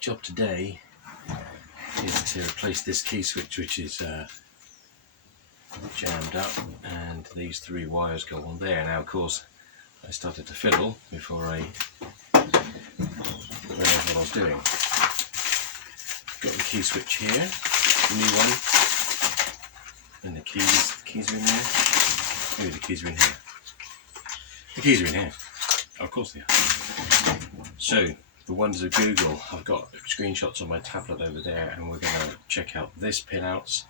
job today is to replace this key switch, which is jammed up, and these 3 wires go on there. Now, of course, I started to fiddle before I realised what I was doing. Got the key switch here, the new one, and the keys are in there. Maybe the keys are in here. The keys are in here. Oh, of course they are. So, the ones of Google, I've got screenshots on my tablet over there, and we're going to check out this pin outs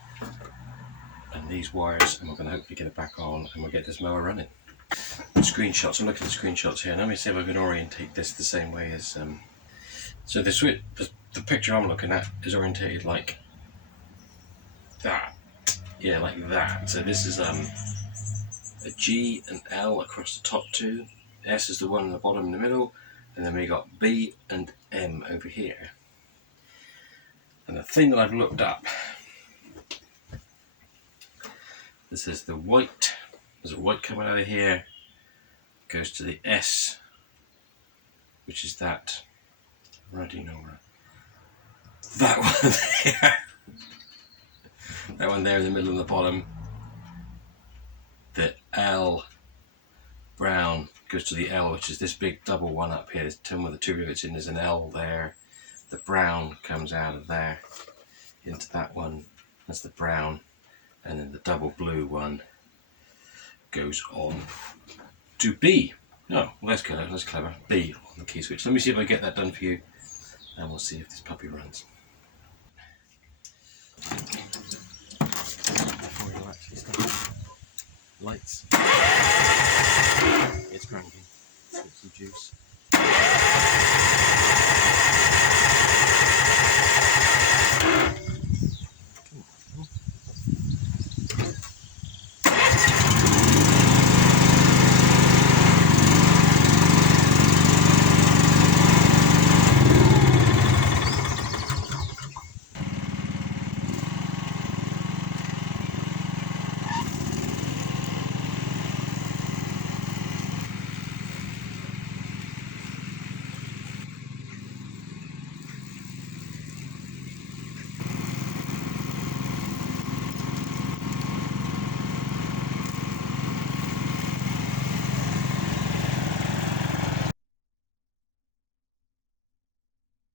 and these wires, and we're going to hopefully get it back on, and we'll get this mower running. The screenshots, I'm looking at the screenshots here. Let me see if I can orientate this the same way as so the picture I'm looking at is orientated like that. Yeah, like that. So this is a G and L across the top 2. S is the one in the bottom in the middle, and then we got B and M over here. And the thing that I've looked up, this is the white. There's a white coming out of here, goes to the S, which is that. Already know where. That one there. That one there in the middle and the bottom. The L brown goes to the L, which is this big double one up here. There's tin with the 2 rivets in. There's an L there. The brown comes out of there into that one. That's the brown. And then the double blue one goes on to B. Oh, well, that's clever. That's clever. B on the key switch. Let me see if I get that done for you, and we'll see if this puppy runs. Before you actually start, lights. It's cranky. Let's get some juice.